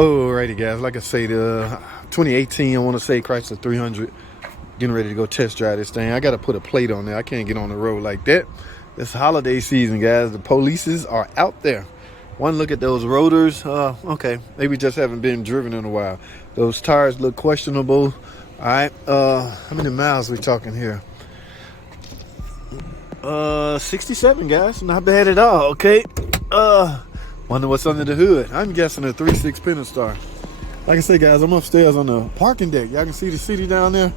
Alrighty guys, like I say, the 2018, I want to say Chrysler 300, getting ready to go test drive this thing. I got to put a plate on there. I can't get on the road like that. It's holiday season, guys. The polices are out there. One look at those rotors. Okay, maybe just haven't been driven in a while. Those tires look questionable. All right, how many miles we talking here? 67, guys. Not bad at all. Okay. Wonder what's under the hood. I'm guessing a 3.6 Pentastar. Like I said, guys, I'm upstairs on the parking deck. Y'all can see the city down there.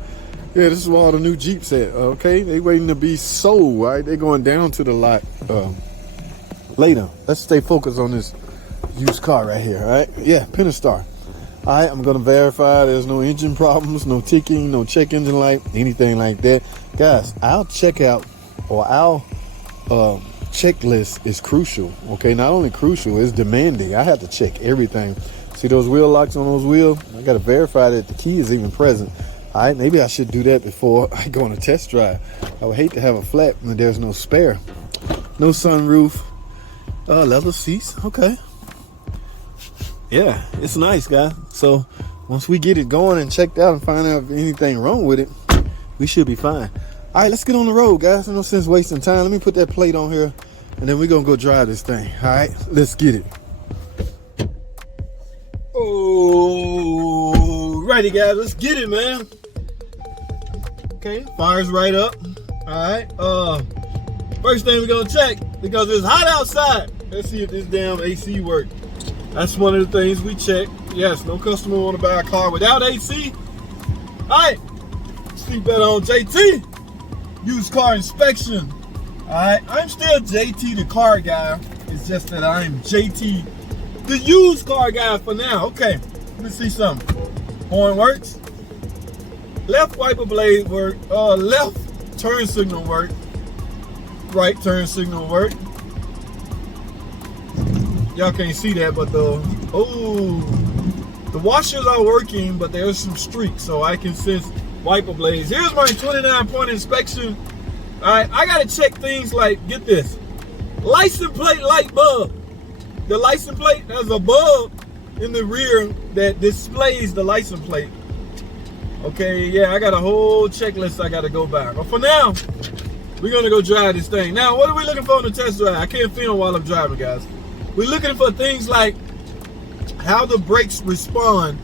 Yeah, this is where all the new Jeeps at. Okay, they waiting to be sold. Right, they going down to the lot later. Let's stay focused on this used car right here. All right, yeah, Pentastar. All right, I'm gonna verify there's no engine problems, no ticking, no check engine light, anything like that, guys. Our checkout or our checklist is crucial. Okay, not only crucial, it's demanding. I have to check everything. See those wheel locks on those wheels? I got to verify that the key is even present. All right, maybe I should do that before I go on a test drive. I would hate to have a flat when there's no spare. No sunroof, leather seats. Okay, yeah, it's nice, guys. So once we get it going and checked out and find out if anything wrong with it, we should be fine. All right, let's get on the road, guys. No sense wasting time. Let me put that plate on here, and then we're going to go drive this thing. All right, let's get it. Oh, righty, guys. Let's get it, man. Okay, fire's right up. All right. First thing we're going to check, because it's hot outside. Let's see if this damn AC works. That's one of the things we check. Yes, no customer want to buy a car without AC. All right, seatbelt on, JT. Used car inspection. Alright, I'm still JT the car guy. It's just that I'm JT the used car guy for now. Okay, let me see something. Horn works. Left wiper blade work. Left turn signal work. Right turn signal work. Y'all can't see that, but the washers are working, but there's some streaks, so I can sense wiper blades. Here's my 29-point inspection. All right, I gotta check things like, get this, license plate light bulb. The license plate, there's a bulb in the rear that displays the license plate. Okay, yeah, I got a whole checklist I gotta go by. But for now, we're gonna go drive this thing. Now, what are we looking for in the test drive? I can't film while I'm driving, guys. We're looking for things like how the brakes respond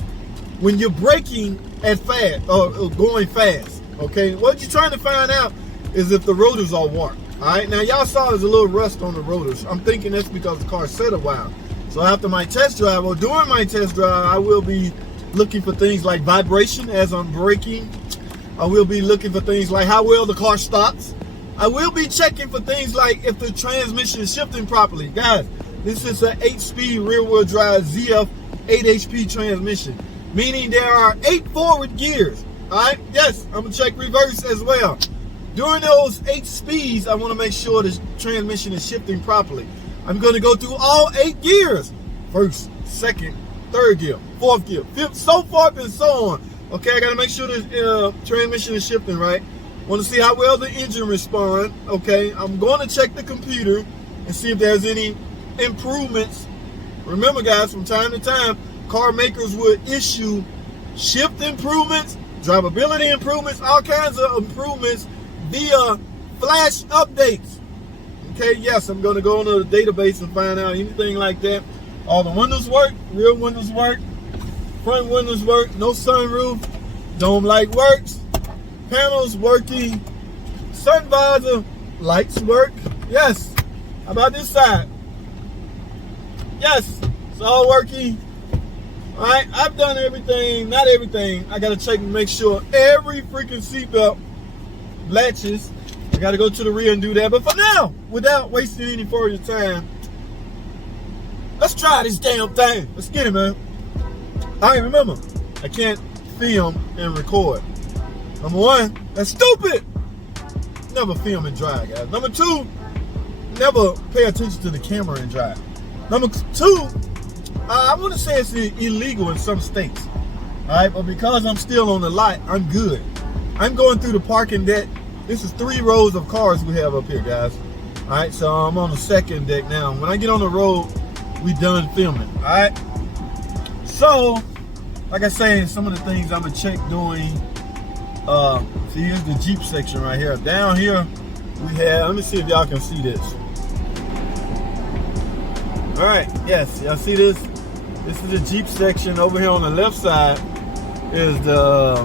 when you're braking at fast or going fast. Okay, what you're trying to find out is if the rotors are warm. All right, now y'all saw there's a little rust on the rotors. I'm thinking that's because the car sat a while. So after my test drive, or during my test drive, I will be looking for things like vibration as I'm braking. I will be looking for things like how well the car stops. I will be checking for things like if the transmission is shifting properly. Guys, this is an 8-speed rear-wheel drive ZF 8 HP transmission, meaning there are 8 forward gears. All right, yes, I'm gonna check reverse as well. During those 8 speeds, I want to make sure the transmission is shifting properly. I'm gonna go through all 8 gears: first, second, third gear, fourth gear, fifth, so forth and so on. Okay, I gotta make sure the transmission is shifting right. Want to see how well the engine responds. Okay, I'm going to check the computer and see if there's any improvements. Remember, guys, from time to time, car makers will issue shift improvements, drivability improvements, all kinds of improvements via flash updates. Okay, yes, I'm going to go into the database and find out anything like that. All the windows work, rear windows work, front windows work, no sunroof, dome light works, panels working, sun visor lights work. Yes. How about this side? Yes, it's all working. All right, I've done everything, not everything. I gotta check and make sure every freaking seatbelt latches. I gotta go to the rear and do that. But for now, without wasting any further time, let's try this damn thing. Let's get it, man. All right, remember, I can't film and record. Number one, that's stupid. Never film and drive, guys. Number two, never pay attention to the camera and drive. Number two, I want to say it's illegal in some states. All right, but because I'm still on the lot, I'm good. I'm going through the parking deck. This is 3 rows of cars we have up here, guys. All right, so I'm on the second deck now. When I get on the road, we done filming. All right. So, like I say, some of the things I'm gonna check doing. See, here's the Jeep section right here. Down here, we have. Let me see if y'all can see this. All right, yes, y'all see this? This is the Jeep section. Over here on the left side is the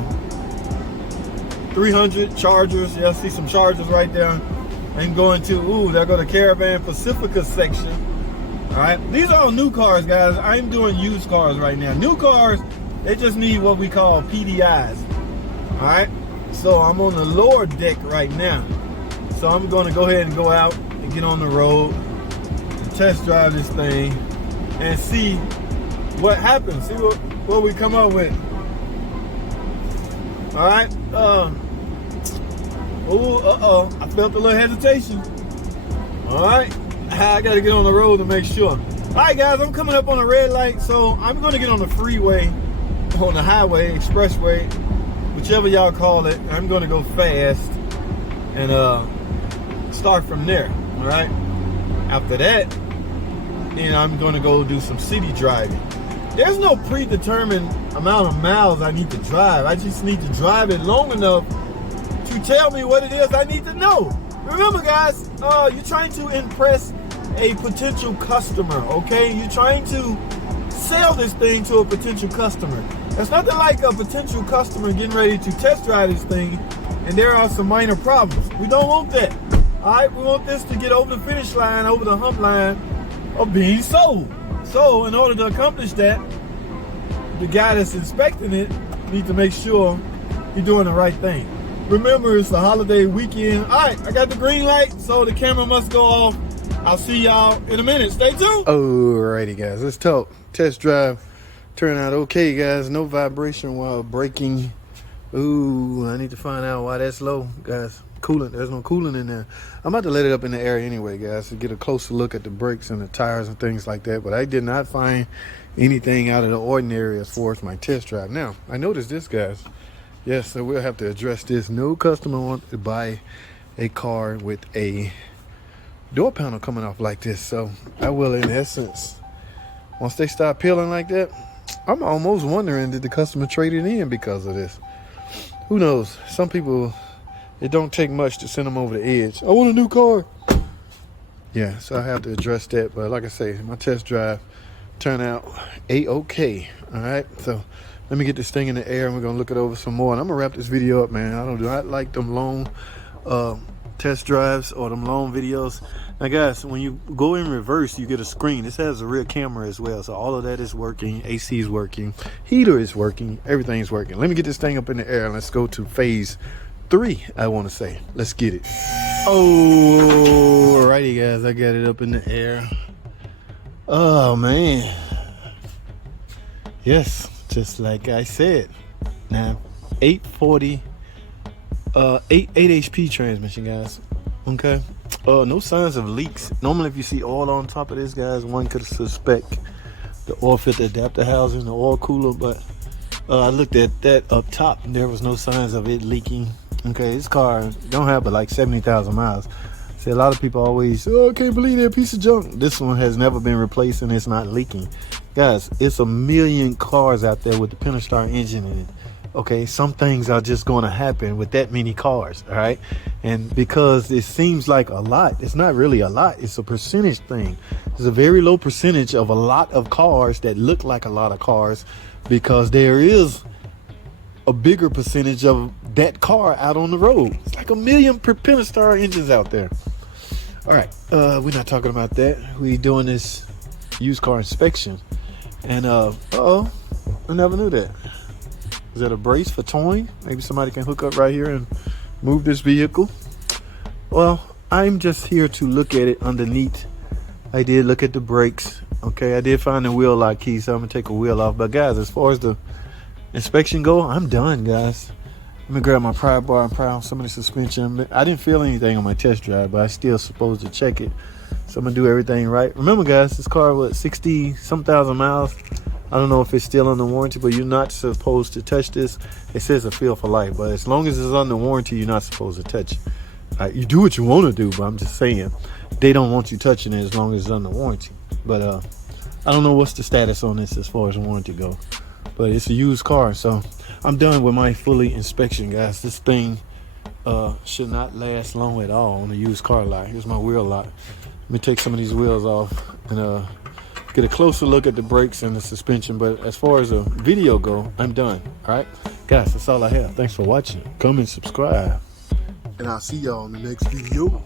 300 Chargers. Y'all see some Chargers right there. And going to, ooh, there go the Caravan Pacifica section. All right, these are all new cars, guys. I'm doing used cars right now. New cars, they just need what we call PDIs. All right, so I'm on the lower deck right now. So I'm going to go ahead and go out and get on the road and test drive this thing and see what happens. See what we come up with. All right. I felt a little hesitation. All right. I got to get on the road to make sure. All right, guys, I'm coming up on a red light, so I'm going to get on the freeway, on the highway, expressway, whichever y'all call it. I'm going to go fast and start from there. All right. After that, then I'm going to go do some city driving. There's no predetermined amount of miles I need to drive. I just need to drive it long enough to tell me what it is I need to know. Remember, guys, you're trying to impress a potential customer, okay? You're trying to sell this thing to a potential customer. It's nothing like a potential customer getting ready to test drive this thing and there are some minor problems. We don't want that. All right, we want this to get over the finish line, over the hump line of being sold. So in order to accomplish that, the guy that's inspecting it needs to make sure you're doing the right thing. Remember, it's the holiday weekend. All right, I got the green light, so the camera must go off. I'll see y'all in a minute. Stay tuned. Alrighty, guys, let's talk. Test drive turned out okay, guys. No vibration while braking. Ooh, I need to find out why that's low, guys. Coolant, there's no coolant in there. I'm about to let it up in the air anyway, guys, to get a closer look at the brakes and the tires and things like that. But I did not find anything out of the ordinary as far as my test drive. Now, I noticed this, guys. Yes, so we'll have to address this. No customer wants to buy a car with a door panel coming off like this. So I will, in essence, once they start peeling like that, I'm almost wondering, did the customer trade it in because of this? Who knows? Some people, it don't take much to send them over the edge. I want a new car. Yeah, so I have to address that. But like I say, my test drive turned out A-okay. All right, so let me get this thing in the air and we're gonna look it over some more. And I'm gonna wrap this video up, man. I do not like them long test drives or them long videos. Now, guys, when you go in reverse, you get a screen. This has a rear camera as well, so all of that is working. AC is working, heater is working, everything's working. Let me get this thing up in the air and let's go to phase 3. I want to say, let's get it. Alrighty, guys, I got it up in the air. Oh man, yes, just like I said. Now 840 8 HP transmission, guys. Okay, no signs of leaks. Normally if you see oil on top of this, guys, one could suspect the oil filter adapter housing, the oil cooler, but I looked at that up top and there was no signs of it leaking. Okay, this car don't have but like 70,000 miles. See, a lot of people always, oh, I can't believe that piece of junk. This one has never been replaced and it's not leaking. Guys, it's a million cars out there with the Pentastar engine in it. Okay, some things are just going to happen with that many cars, all right? And because it seems like a lot, it's not really a lot. It's a percentage thing. There's a very low percentage of a lot of cars that look like a lot of cars because there is a bigger percentage of that car out on the road. It's like a million Pentastar engines out there. All right, we're not talking about that. We doing this used car inspection. And I never knew that. Is that a brace for towing? Maybe somebody can hook up right here and move this vehicle. Well, I'm just here to look at it underneath. I did look at the brakes. Okay, I did find the wheel lock key, so I'm gonna take a wheel off. But guys, as far as the inspection go, I'm done, guys. Let me grab my pry bar and pry off some of the suspension. I didn't feel anything on my test drive, but I still supposed to check it. So I'm gonna do everything right. Remember, guys, this car was 60-some thousand miles. I don't know if it's still under warranty, but you're not supposed to touch this. It says a feel for life, but as long as it's under warranty, you're not supposed to touch it. You do what you want to do, but I'm just saying they don't want you touching it as long as it's under warranty. But I don't know what's the status on this as far as warranty go, but it's a used car. So I'm done with my fully inspection, guys. This thing should not last long at all on a used car lot. Here's my wheel lot. Let me take some of these wheels off and get a closer look at the brakes and the suspension. But as far as a video go, I'm done. All right, guys, that's all I have. Thanks for watching. Come and subscribe, and I'll see y'all in the next video.